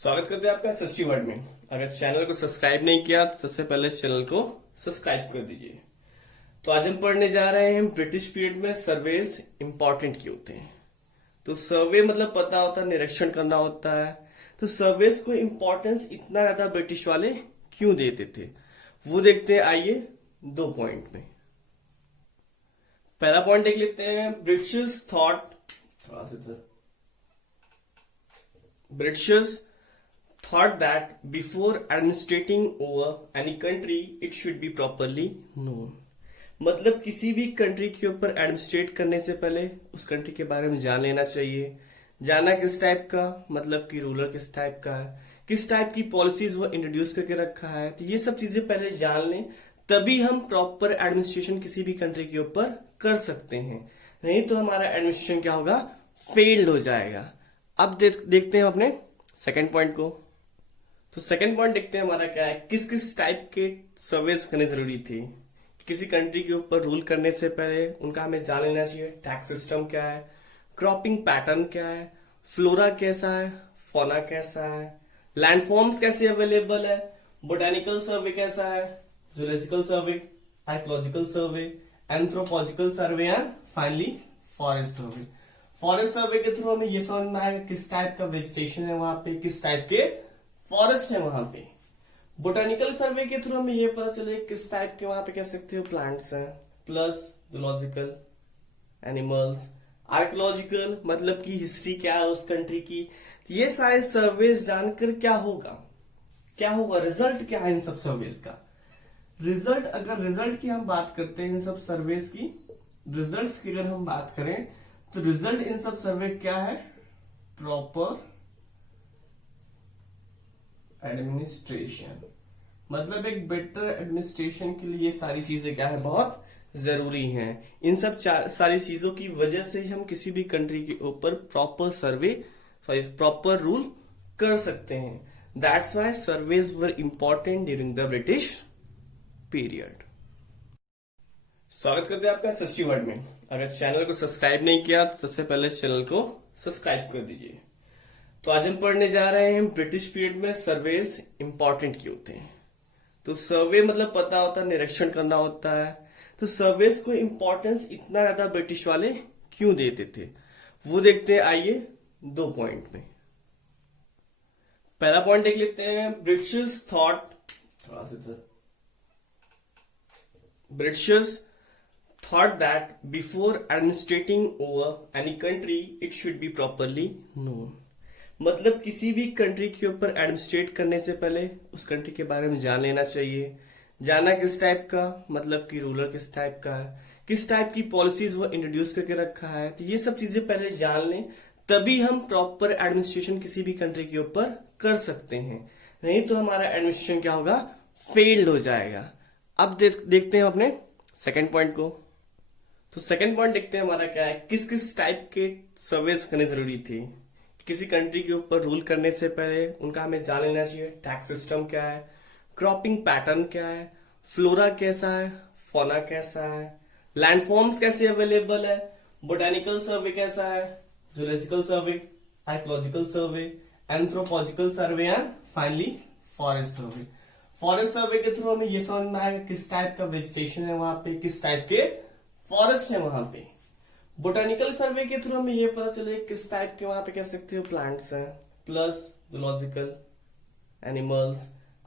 स्वागत करते हैं आपका सस्ती वर्ड में। अगर चैनल को सब्सक्राइब नहीं किया तो सबसे पहले चैनल को सब्सक्राइब कर दीजिए। तो आज हम पढ़ने जा रहे हैं ब्रिटिश पीरियड में सर्वेस इंपॉर्टेंट क्यों होते हैं। तो सर्वे मतलब पता होता है, निरीक्षण करना होता है। तो सर्वेस को इंपॉर्टेंस इतना ज्यादा ब्रिटिश वाले क्यों देते थे वो देखते हैं। आइए 2 पॉइंट में। पहला पॉइंट देख लेते हैं। Britishers thought that before administrating over any country it should be properly known। मतलब किसी भी कंट्री के ऊपर एडमिनिस्ट्रेट करने से पहले उस कंट्री के बारे में जान लेना चाहिए। जाना किस टाइप का, मतलब कि रूलर किस टाइप का है, किस टाइप की पॉलिसीज वो इंट्रोड्यूस करके रखा है। तो ये सब चीजें पहले जान लें, तभी हम प्रॉपर एडमिनिस्ट्रेशन किसी भी कंट्री के ऊपर कर सकते हैं। नहीं तो हमारा एडमिनिस्ट्रेशन क्या होगा, फेल्ड हो जाएगा। अब देखते हैं अपने सेकेंड पॉइंट को। तो सेकंड पॉइंट देखते हैं हमारा क्या है, किस किस टाइप के सर्वेस करने जरूरी थी। किसी कंट्री के ऊपर रूल करने से पहले उनका हमें जान लेना चाहिए। टैक्स सिस्टम क्या है, क्रॉपिंग पैटर्न क्या है, फ्लोरा कैसा है, फौना कैसा है, लैंडफॉर्म्स कैसे अवेलेबल है, बोटेनिकल सर्वे कैसा है, zoological survey, archaeological survey, anthropological survey and finally forest survey. Forest survey के थ्रू हमें ये समझ में आएगा किस टाइप का वेजिटेशन है वहां पे, किस टाइप के फॉरेस्ट है वहां पे। बोटेनिकल सर्वे के थ्रू हमें ये पता चले किस टाइप के वहां पे कह सकते हो प्लांट्स हैं, प्लस जूलॉजिकल, एनिमल्स, आर्कोलॉजिकल मतलब की हिस्ट्री क्या है उस कंट्री की। ये सारे सर्वेस जानकर क्या होगा, रिजल्ट क्या है इन सब सर्वेस का। रिजल्ट, अगर रिजल्ट की हम बात करते हैं इन सब सर्वेस की, रिजल्ट्स की अगर हम बात करें तो रिजल्ट इन सब सर्वे क्या है, प्रॉपर एडमिनिस्ट्रेशन। मतलब एक बेटर एडमिनिस्ट्रेशन के लिए ये सारी चीजें क्या है, बहुत जरूरी हैं। इन सब सारी चीजों की वजह से हम किसी भी कंट्री के ऊपर प्रॉपर रूल कर सकते हैं। That's why surveys were important during the British period. स्वागत करते हैं आपका सस्ती वर्ड में। अगर चैनल को सब्सक्राइब नहीं किया तो सबसे पहले चैनल को सब्सक्राइब कर दीजिए। तो आज हम पढ़ने जा रहे हैं ब्रिटिश पीरियड में सर्वेस इंपॉर्टेंट क्यों होते हैं। तो सर्वे मतलब पता होता है, निरीक्षण करना होता है। तो सर्वेस को इंपॉर्टेंस इतना ज्यादा ब्रिटिश वाले क्यों देते थे वो देखते हैं। आइए 2 पॉइंट में। पहला पॉइंट देख लेते हैं। Britishers thought that before administrating over any country it should be properly known। मतलब किसी भी कंट्री के ऊपर एडमिनिस्ट्रेट करने से पहले उस कंट्री के बारे में जान लेना चाहिए। जाना किस टाइप का, मतलब कि रूलर किस टाइप का है, किस टाइप की पॉलिसीज वो इंट्रोड्यूस करके रखा है। तो ये सब चीजें पहले जान लें, तभी हम प्रॉपर एडमिनिस्ट्रेशन किसी भी कंट्री के ऊपर कर सकते हैं। नहीं तो हमारा एडमिनिस्ट्रेशन क्या होगा, फेल्ड हो जाएगा। अब देखते हैं अपने सेकेंड पॉइंट को। तो सेकेंड पॉइंट देखते हैं हमारा क्या है, किस किस टाइप के सर्वेस करने जरूरी थी। किसी कंट्री के ऊपर रूल करने से पहले उनका हमें जान लेना चाहिए। टैक्स सिस्टम क्या है, क्रॉपिंग पैटर्न क्या है, फ्लोरा कैसा है, फौना कैसा है, लैंडफॉर्म्स कैसे अवेलेबल है, बोटेनिकल सर्वे कैसा है, zoological survey, archaeological survey, anthropological survey and finally forest survey. Forest survey के थ्रू हमें ये समझ में आएगा किस टाइप का वेजिटेशन है वहां पे, किस टाइप के फॉरेस्ट है वहां पे। बोटेनिकल सर्वे के थ्रू हमें ये पता चले किस टाइप के वहां पे कह सकते हो प्लांट्स हैं, प्लस जूलॉजिकल, एनिमल्स,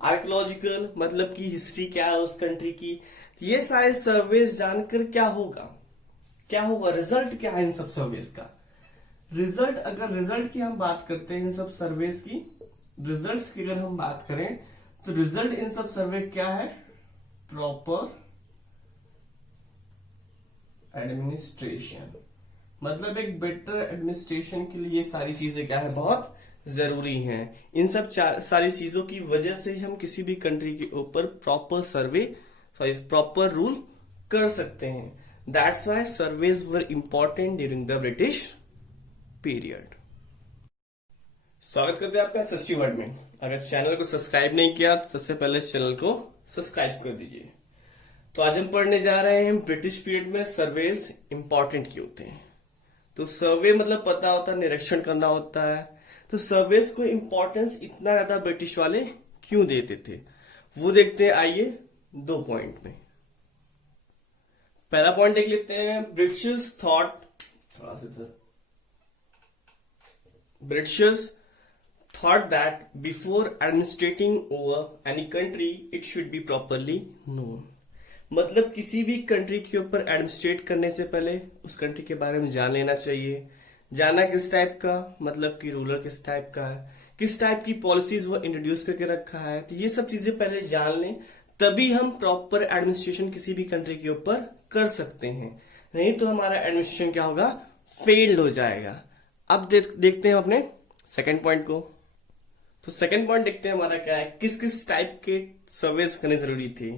आर्कोलॉजिकल मतलब की हिस्ट्री क्या है उस कंट्री की। ये सारे सर्वेस जानकर क्या होगा, रिजल्ट क्या है इन सब सर्वेस का। रिजल्ट, अगर रिजल्ट की हम बात करते हैं इन सब सर्वेस की, रिजल्ट्स की अगर हम बात करें तो रिजल्ट इन सब सर्वे क्या है, प्रॉपर एडमिनिस्ट्रेशन। मतलब एक बेटर एडमिनिस्ट्रेशन के लिए ये सारी चीजें क्या है, बहुत जरूरी हैं। इन सब सारी चीजों की वजह से हम किसी भी कंट्री के ऊपर प्रॉपर रूल कर सकते हैं। That's why surveys were important during the British period. स्वागत करते हैं आपका सस्ती वर्ड में। अगर चैनल को सब्सक्राइब नहीं किया तो सबसे पहले चैनल को सब्सक्राइब कर दीजिए। तो आज हम पढ़ने जा रहे हैं ब्रिटिश पीरियड में सर्वेस इंपॉर्टेंट क्यों होते हैं। तो सर्वे मतलब पता होता है, निरीक्षण करना होता है। तो सर्विस को इंपॉर्टेंस इतना ज्यादा ब्रिटिश वाले क्यों देते थे, वो देखते हैं। आइए 2 पॉइंट में। पहला पॉइंट देख लेते हैं। Britishers thought that before administrating over any country it should be properly known। मतलब किसी भी कंट्री के ऊपर एडमिनिस्ट्रेट करने से पहले उस कंट्री के बारे में जान लेना चाहिए। जाना किस टाइप का, मतलब कि रूलर किस टाइप का है, किस टाइप की पॉलिसीज वो इंट्रोड्यूस करके रखा है, तो ये सब चीजें पहले जान लें, तभी हम प्रॉपर एडमिनिस्ट्रेशन किसी भी कंट्री के ऊपर कर सकते हैं। नहीं तो हमारा एडमिनिस्ट्रेशन क्या होगा, फेल्ड हो जाएगा। अब देखते हैं अपने सेकंड पॉइंट को। तो सेकंड पॉइंट देखते हैं हमारा क्या है, किस किस टाइप के सर्विस करने जरूरी थी।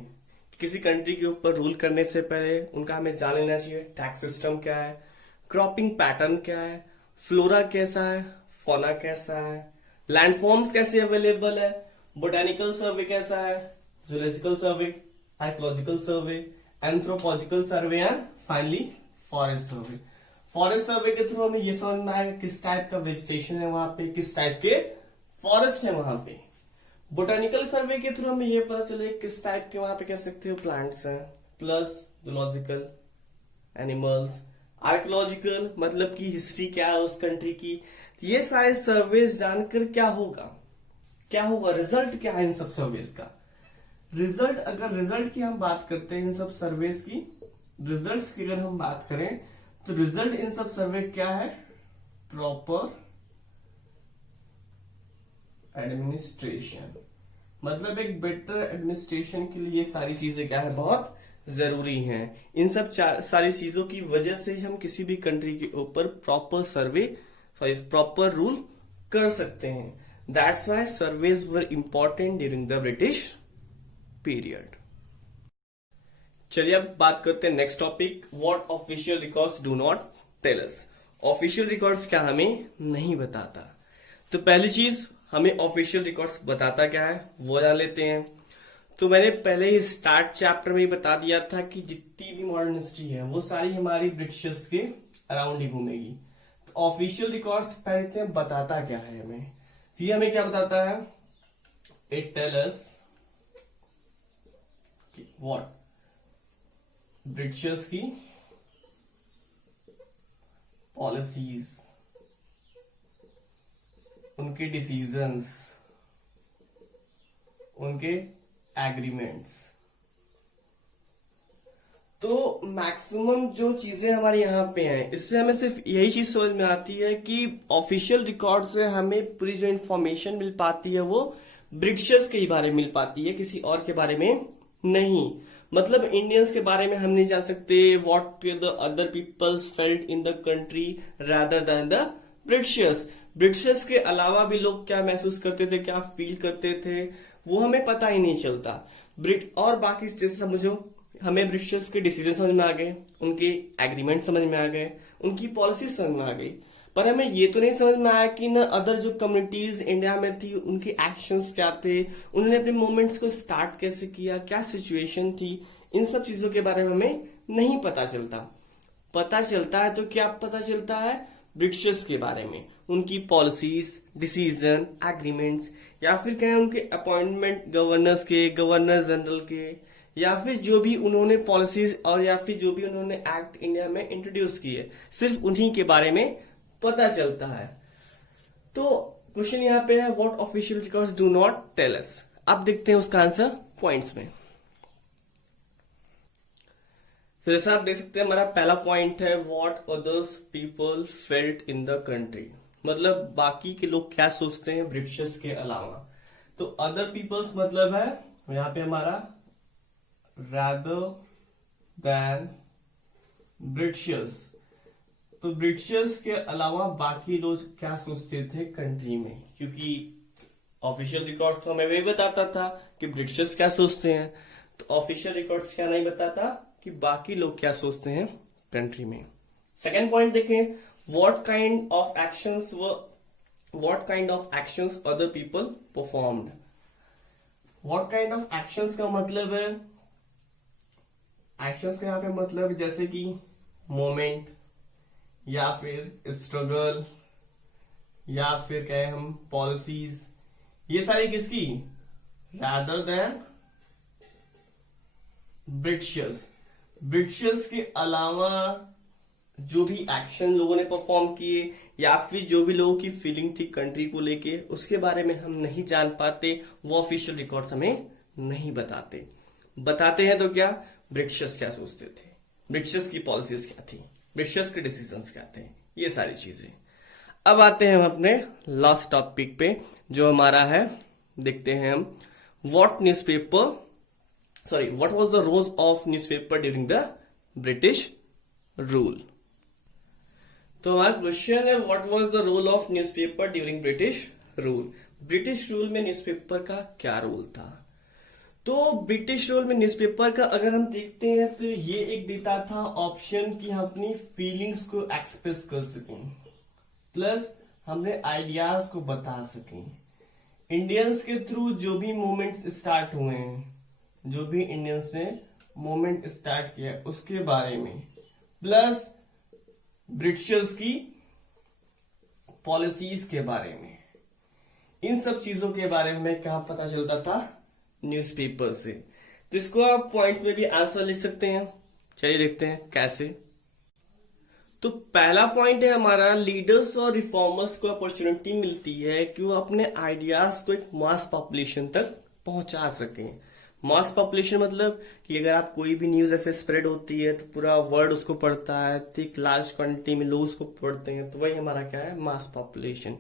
किसी कंट्री के ऊपर रूल करने से पहले उनका हमें जान लेना चाहिए। टैक्स सिस्टम क्या है, क्रॉपिंग पैटर्न क्या है, फ्लोरा कैसा है, फौना कैसा है, लैंडफॉर्म्स कैसे अवेलेबल है, बोटेनिकल सर्वे कैसा है, zoological survey, archaeological survey, anthropological survey and finally forest survey. Forest survey के थ्रू हमें ये समझ में आएगा किस टाइप का वेजिटेशन है वहां पे, किस टाइप के फॉरेस्ट है वहां पे। बोटेनिकल सर्वे के थ्रू हमें ये पता चले किस टाइप के वहां पे कह सकते हो प्लांट्स हैं, प्लस जूलॉजिकल, एनिमल्स, आर्कियोलॉजिकल मतलब की हिस्ट्री क्या है उस कंट्री की। ये सारे सर्वेस जानकर क्या होगा, रिजल्ट क्या है इन सब सर्वेस का। रिजल्ट, अगर रिजल्ट की हम बात करते हैं इन सब सर्वेस की, रिजल्ट्स की अगर हम बात करें तो रिजल्ट इन सब सर्वे क्या है, प्रॉपर एडमिनिस्ट्रेशन। मतलब एक बेटर एडमिनिस्ट्रेशन के लिए ये सारी चीजें क्या है, बहुत जरूरी हैं। इन सब सारी चीजों की वजह से हम किसी भी कंट्री के ऊपर प्रॉपर रूल कर सकते हैं। That's why surveys were important during the British period. चलिए अब बात करते हैं next topic, what official records do not tell us. Official records क्या हमें नहीं बताता। तो पहली चीज हमें ऑफिशियल रिकॉर्ड्स बताता क्या है वो जान लेते हैं। तो मैंने पहले ही स्टार्ट चैप्टर में ही बता दिया था कि जितनी भी मॉडर्न हिस्ट्री है वो सारी हमारी ब्रिटिशर्स के अराउंड ही घूमेगी। तो ऑफिशियल रिकॉर्ड्स पहले बताता क्या है हमें, ये हमें क्या बताता है, it tell us what Britishers की पॉलिसीज, उनके डिसीजंस, उनके एग्रीमेंट्स। तो मैक्सिमम जो चीजें हमारे यहाँ पे हैं, इससे हमें सिर्फ यही चीज समझ में आती है कि ऑफिशियल रिकॉर्ड से हमें पूरी जो इंफॉर्मेशन मिल पाती है वो ब्रिटिशर्स के बारे में मिल पाती है, किसी और के बारे में नहीं। मतलब इंडियंस के बारे में हम नहीं जान सकते what the other peoples felt in the country rather than the Britishers. Britishers के अलावा भी लोग क्या महसूस करते थे, क्या फील करते थे, वो हमें पता ही नहीं चलता। और बाकी जैसे समझो, हमें ब्रिटिशर्स के डिसीजन समझ में आ गए, उनके एग्रीमेंट समझ में आ गए, उनकी पॉलिसी समझ में आ गई, पर हमें ये तो नहीं समझ में आया कि न अदर जो कम्युनिटीज इंडिया में थी उनके एक्शंस क्या थे, उन्होंने अपने मूवमेंट्स को स्टार्ट कैसे किया, क्या सिचुएशन थी। इन सब चीजों के बारे में हमें नहीं पता चलता। पता चलता है तो क्या पता चलता है, ब्रिटिशर्स के बारे में, उनकी पॉलिसीज, डिसीजन, एग्रीमेंट्स, या फिर कहें उनके अपॉइंटमेंट गवर्नर्स के, गवर्नर जनरल के, या फिर जो भी उन्होंने पॉलिसीज और या फिर जो भी उन्होंने एक्ट इंडिया में इंट्रोड्यूस किए, सिर्फ उन्हीं के बारे में पता चलता है। तो क्वेश्चन यहाँ पे है what official records do not tell us. अब देखते हैं उसका आंसर पॉइंट्स में। तो जैसा आप देख सकते हैं हमारा पहला पॉइंट है what others people felt in the country. मतलब बाकी के लोग क्या सोचते हैं ब्रिटिशर्स के अलावा। तो अदर पीपल्स मतलब है यहाँ पे हमारा rather than ब्रिटिशर्स। तो ब्रिटिशर्स के अलावा बाकी लोग क्या सोचते थे कंट्री में, क्योंकि ऑफिशियल रिकॉर्ड्स तो हमें वही बताता था कि ब्रिटिशर्स क्या सोचते हैं, तो ऑफिशियल रिकॉर्ड्स क्या नहीं बताता कि बाकी लोग क्या सोचते हैं कंट्री में। सेकेंड पॉइंट देखें, what kind of actions other people performed. What kind of actions का मतलब है, एक्शंस का यहाँ पे मतलब जैसे कि मोमेंट या फिर स्ट्रगल या फिर कहें हम पॉलिसीज, ये सारी किसकी, रादर देन ब्रिटिशर्स। ब्रिटिशर्स के अलावा जो भी एक्शन लोगों ने परफॉर्म किए या फिर जो भी लोगों की फीलिंग थी कंट्री को लेके, उसके बारे में हम नहीं जान पाते, वो ऑफिशियल रिकॉर्ड्स हमें नहीं बताते। बताते हैं तो क्या, ब्रिटिशर्स क्या सोचते थे, ब्रिटिशर्स की पॉलिसीज क्या थी, ब्रिटिशर्स के डिसीजंस क्या थे, ये सारी चीजें। अब आते हैं हम अपने लास्ट टॉपिक पे, जो हमारा है, देखते हैं हम, what was the role of newspaper during the British rule. तो हमारा क्वेश्चन है, what was the role of newspaper during British rule. British rule में न्यूज़पेपर का क्या रोल था। तो ब्रिटिश रूल में न्यूज़पेपर का अगर हम देखते हैं तो ये एक देता था ऑप्शन कि हम अपनी फीलिंग्स को एक्सप्रेस कर सकें, प्लस हमने आइडियाज को बता सकें। इंडियंस के थ्रू जो भी मूवमेंट्स स्टार्ट हुए हैं, जो भी इंडियंस ने मूवमेंट स्टार्ट किया उसके बारे में, प्लस ब्रिटिशर्स की पॉलिसीज के बारे में, इन सब चीजों के बारे में कहां पता चलता था, न्यूज़पेपर से। तो इसको आप पॉइंट्स में भी आंसर लिख सकते हैं। चलिए देखते हैं कैसे। तो पहला पॉइंट है हमारा, लीडर्स और रिफॉर्मर्स को अपॉर्चुनिटी मिलती है कि वो अपने आइडियाज को एक मास पॉपुलेशन तक पहुंचा सकें। मास पॉपुलेशन मतलब कि अगर आप कोई भी न्यूज ऐसे स्प्रेड होती है तो पूरा वर्ल्ड उसको पढ़ता है, तो एक लार्ज क्वांटिटी में लोग उसको पढ़ते हैं, तो वही हमारा क्या है, मास पॉपुलेशन।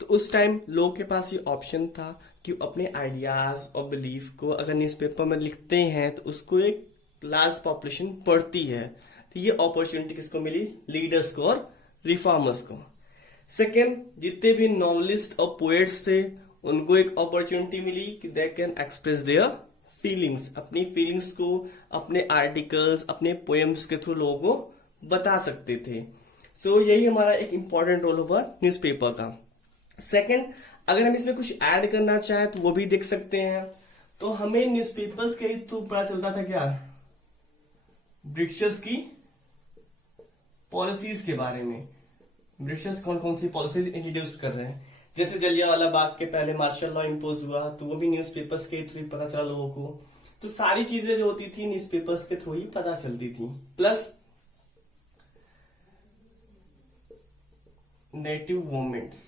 तो उस टाइम लोगों के पास ये ऑप्शन था कि अपने आइडियाज और बिलीफ को अगर न्यूज़पेपर में लिखते हैं तो उसको एक लार्ज पॉपुलेशन पढ़ती है। तो ये अपॉर्चुनिटी किसको मिली, लीडर्स को और रिफॉर्मर्स को। सेकेंड, जितने भी नॉवलिस्ट और पोएट्स थे उनको एक अपॉर्चुनिटी मिली कि they can express their feelings, अपनी फीलिंग्स को अपने आर्टिकल्स, अपने पोएम्स के थ्रू लोगों को बता सकते थे। सो यही हमारा एक इंपॉर्टेंट रोल होगा न्यूज़पेपर का। सेकेंड, अगर हम इसमें कुछ ऐड करना चाहें तो वो भी देख सकते हैं। तो हमें न्यूज़पेपर्स के थ्रू पता चलता था क्या, ब्रिटिशर्स की पॉलिसीज के बारे में, ब्रिटिशर्स कौन कौन सी पॉलिसीज इंट्रोड्यूस कर रहे हैं। जैसे जलियांवाला बाग के पहले मार्शल लॉ इम्पोज हुआ, तो वो भी न्यूज़पेपर्स के थ्रू ही पता चला लोगों को। तो सारी चीजें जो होती थी न्यूज़पेपर्स के थ्रू ही पता चलती थी। प्लस नेटिव मूवमेंट्स,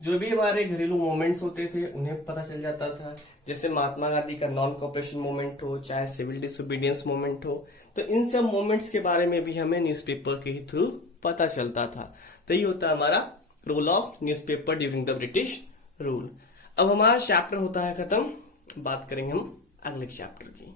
जो भी हमारे घरेलू मूवमेंट्स होते थे उन्हें पता चल जाता था। जैसे महात्मा गांधी का नॉन कॉपरेशन मूवमेंट हो, चाहे सिविल डिसोबीडियंस मूवमेंट हो, तो इन सब मूवमेंट्स के बारे में भी हमें न्यूज़पेपर के ही थ्रू पता चलता था। तो ये होता है हमारा role of newspaper during the British rule. अब हमारा चैप्टर होता है खत्म, बात करेंगे हम अगले चैप्टर की।